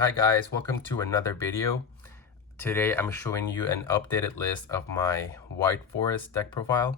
Hi guys, welcome to another video. Today I'm showing you an updated list of my White Forest deck profile.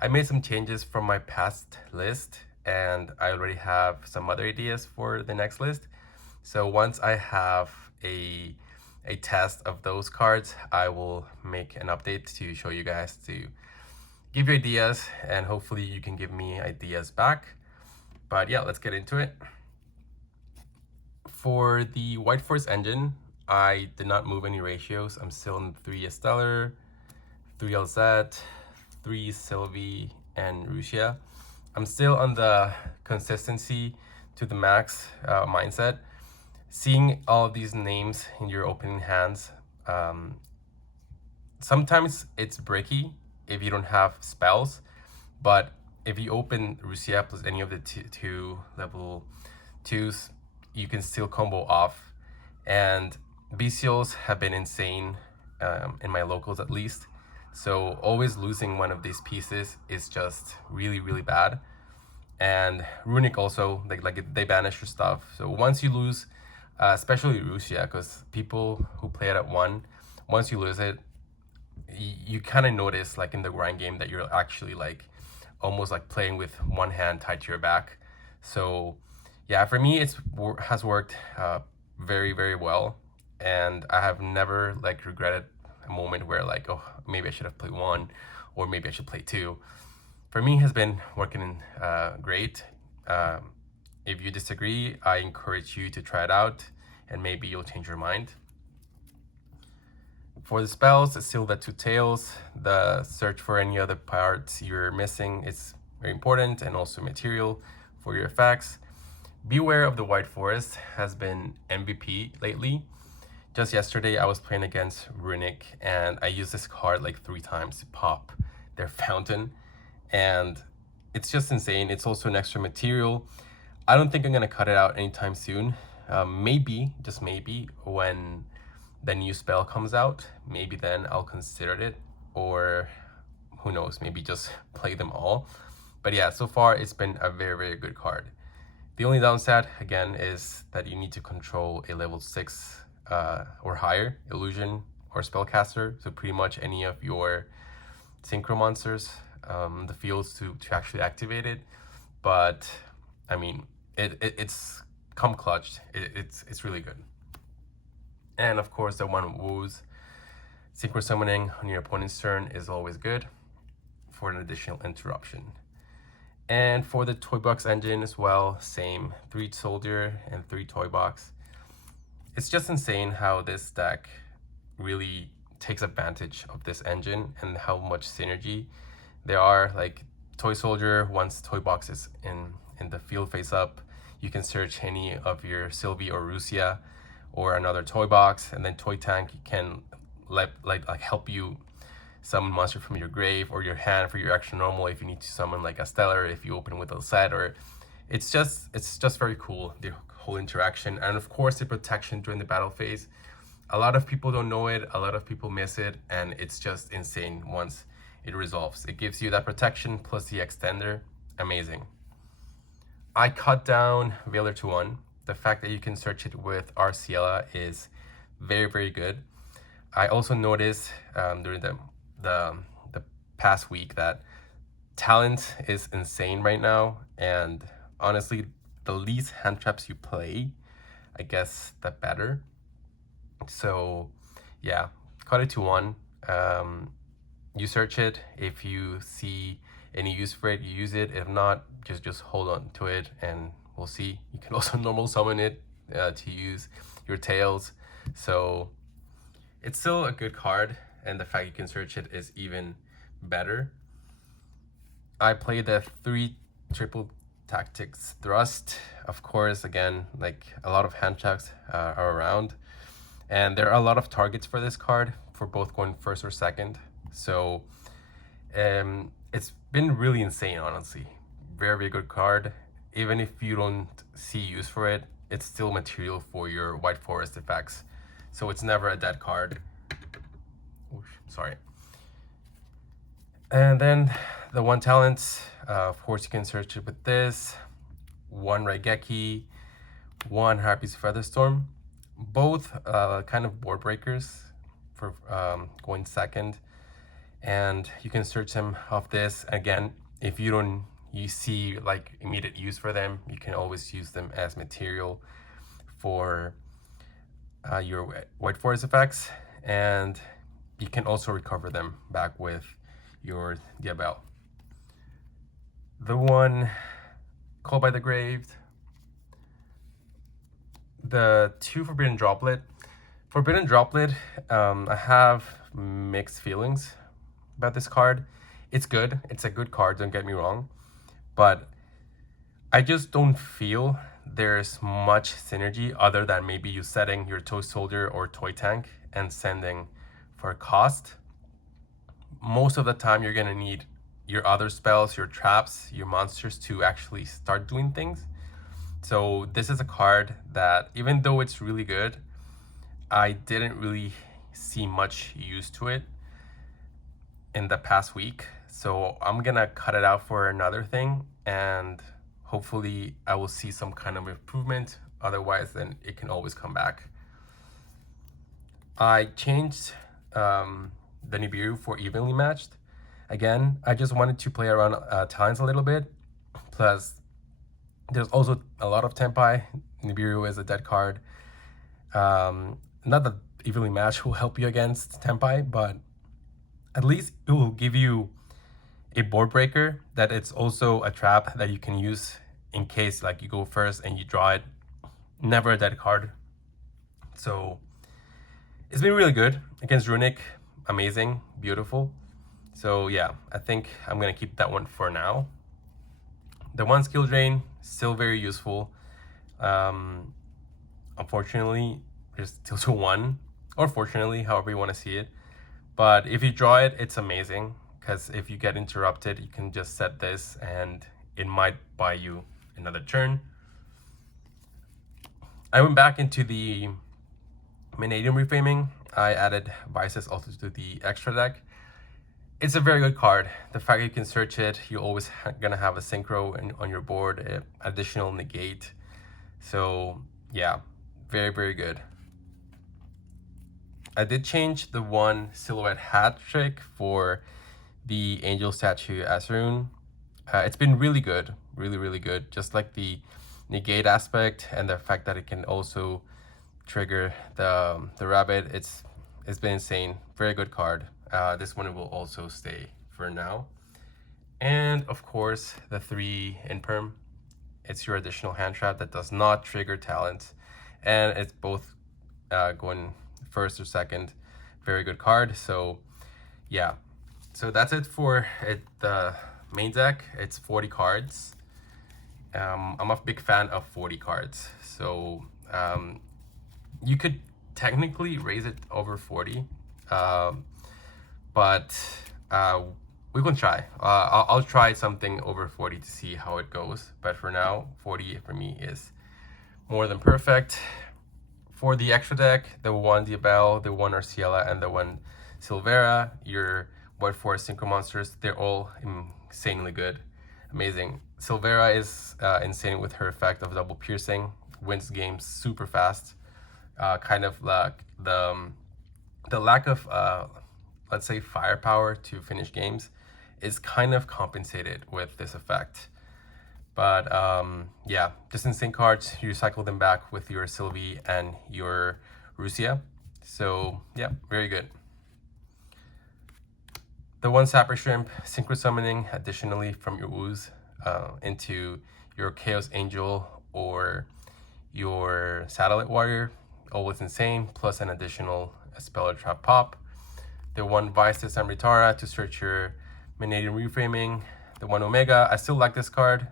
I made some changes from my past list and I already have some other ideas for the next list. So once I have a test of those cards, I will make an update to show you guys, to give you ideas, and hopefully you can give me ideas back. But yeah, let's get into it. For the White Force engine, I did not move any ratios. I'm still in 3 Stellar, 3 LZ, 3 Sylvie, and Rusia. I'm still on the consistency to the max mindset. Seeing all of these names in your opening hands, sometimes it's bricky if you don't have spells, but if you open Rusia plus any of the two level 2s, you can still combo off. And BCOs have been insane in my locals at least. So always losing one of these pieces is just really, really bad. And Runic also, like they banish your stuff. So once you lose, especially Rusia, because people who play it at 1, once you lose it, you kind of notice like in the grind game that you're actually like almost like playing with one hand tied to your back. So yeah, for me it's has worked very, very well, and I have never like regretted a moment where like, oh, maybe I should have played 1 or maybe I should play 2. For me, has been working great. If you disagree, I encourage you to try it out and maybe you'll change your mind. For the spells, it's still the 2 tails. The search for any other parts you're missing is very important, and also material for your effects. Beware of the White Forest has been MVP lately. Just yesterday, I was playing against Runic, and I used this card like 3 times to pop their fountain, and it's just insane. It's also an extra material. I don't think I'm gonna cut it out anytime soon. Maybe, just maybe, when the new spell comes out, maybe then I'll consider it, or who knows, maybe just play them all. But yeah, so far it's been a very, very good card. The only downside, again, is that you need to control a level 6 or higher illusion or spellcaster, so pretty much any of your synchro monsters, the fields to actually activate it. But I mean, it's come clutched. It's really good. And of course, the one woos. Synchro summoning on your opponent's turn is always good for an additional interruption. And for the Toy Box engine as well, same, 3 soldier and 3 toy box. It's just insane how this deck really takes advantage of this engine and how much synergy there are. Like toy soldier, once toy box is in the field face up, you can search any of your Sylvie or Rusia or another toy box, and then toy tank can like help you summon monster from your grave or your hand for your extra normal if you need to summon like a stellar if you open with a set. Or it's just very cool, the whole interaction. And of course the protection during the battle phase, a lot of people don't know it, a lot of people miss it, and it's just insane once it resolves. It gives you that protection plus the extender. Amazing. I cut down Veiler to 1. The fact that you can search it with Arciela is very, very good. I also noticed during the past week that talent is insane right now, and honestly, the least hand traps you play, I guess the better. So yeah, cut it to 1. You search it. If you see any use for it, you use it. If not, just hold on to it and we'll see. You can also normal summon it to use your tails. So it's still a good card, and the fact you can search it is even better. I played the 3 triple tactics thrust. Of course, again, like a lot of hand traps are around, and there are a lot of targets for this card for both going first or second. So it's been really insane, honestly. Very, very good card. Even if you don't see use for it, it's still material for your White Forest effects. So it's never a dead card. Ooh, sorry. And then the 1 talent, of course you can search it with this. 1 Raigeki, 1 Harpy's Featherstorm. both kind of board breakers for going second, and you can search them off this. Again, if you see like immediate use for them, you can always use them as material for your White Forest effects, and you can also recover them back with your Diabell. The one Called by the Grave, the 2 Forbidden Droplet. Forbidden Droplet, I have mixed feelings about this card. It's good. It's a good card, don't get me wrong. But I just don't feel there's much synergy other than maybe you setting your Toy Soldier or Toy Tank and sending for a cost. Most of the time you're gonna need your other spells, your traps, your monsters to actually start doing things. So this is a card that, even though it's really good, I didn't really see much use to it in the past week. So I'm gonna cut it out for another thing, and hopefully I will see some kind of improvement. Otherwise, then it can always come back. I changed the Nibiru for Evenly Matched. Again, I just wanted to play around talents a little bit. Plus, there's also a lot of Tenpai. Nibiru is a dead card. Not that Evenly Matched will help you against Tenpai, but at least it will give you a board breaker that it's also a trap that you can use in case like you go first and you draw it. Never a dead card. So it's been really good against Runic. Amazing, beautiful. So yeah, I think I'm gonna keep that one for now. The 1 skill drain, still very useful. Unfortunately, there's still to 1, or fortunately, however you want to see it. But if you draw it, it's amazing, because if you get interrupted, you can just set this and it might buy you another turn. I went back into the Mannadium Reframing. I added Vices also to the extra deck. It's a very good card. The fact you can search it, you're always gonna have a synchro on your board, additional negate. So yeah, very, very good. I did change the 1 Silhouette Hat trick for the Angel Statue Asrun. It's been really good, really, really good. Just like the negate aspect and the fact that it can also trigger the rabbit. It's been insane. Very good card. This one will also stay for now. And of course, the 3 Imperm. It's your additional hand trap that does not trigger talents, and it's both going first or second. Very good card. So yeah, so that's it for the main deck. It's 40 cards. I'm a big fan of 40 cards, so you could technically raise it over 40, but we can try. I'll try something over 40 to see how it goes, but for now 40 for me is more than perfect. For the extra deck, the 1 Diabell, the 1 Arciela, and the 1 Silvera, your White Forest Synchro monsters, they're all insanely good. Amazing. Silvera is insane with her effect of double piercing, wins games super fast. Kind of like the lack of let's say firepower to finish games is kind of compensated with this effect. But yeah, just insane cards. You cycle them back with your Sylvie and your Rusia. So yeah, very good. The 1 Sapper Shrimp, Synchro Summoning additionally from your ooze into your Chaos Angel or your Satellite Warrior. Always insane, plus an additional spell or trap pop. The 1 Vices Amritara to search your Mannadium Reframing. The 1 Omega, I still like this card.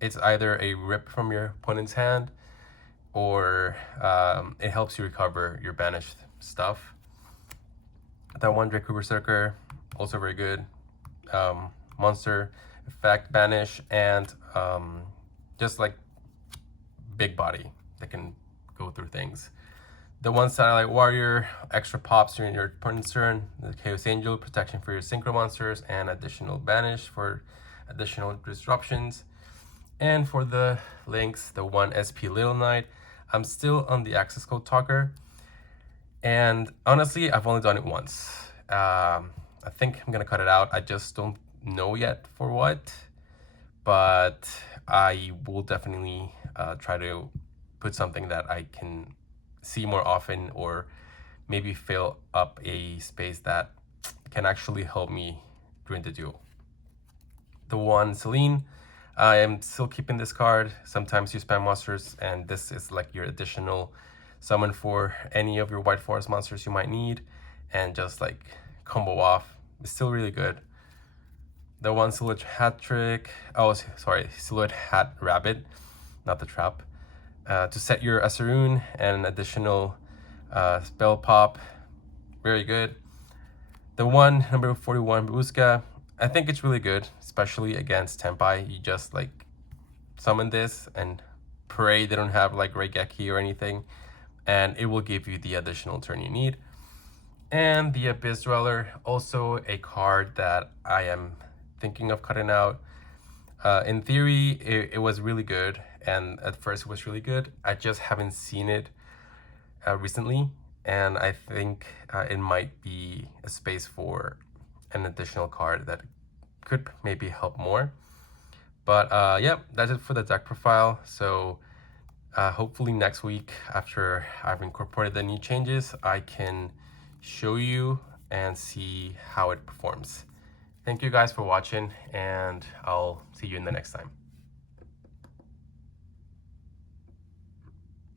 It's either a rip from your opponent's hand or it helps you recover your banished stuff. That 1 Draco Berserker, also very good. Monster effect, banish, and just like big body that can go through things. The 1 Satellite Warrior, extra pops during your opponent's turn. The Chaos Angel, protection for your synchro monsters, and additional banish for additional disruptions. And for the links, the 1 SP Little Knight, I'm still on the access code talker, and honestly, I've only done it once. I think I'm gonna cut it out. I just don't know yet for what, but I will definitely try to put something that I can see more often, or maybe fill up a space that can actually help me during the duel. The one Celine, I am still keeping this card. Sometimes you spam monsters, and this is like your additional summon for any of your White Forest monsters you might need, and just like combo off. It's still really good. The one Silhouette Hat Trick, oh sorry, Silhouette Hat Rabbit, not the trap. To set your Asaroon and an additional spell pop, very good. The one, number 41, Babushka, I think it's really good, especially against Tenpai. You just like summon this and pray they don't have like Raigeki or anything, and it will give you the additional turn you need. And the Abyss Dweller, also a card that I am thinking of cutting out. In theory, it was really good, and at first it was really good. I just haven't seen it recently, and I think it might be a space for an additional card that could maybe help more. But yeah, that's it for the deck profile. So hopefully next week, after I've incorporated the new changes, I can show you and see how it performs. Thank you guys for watching, and I'll see you in the next time.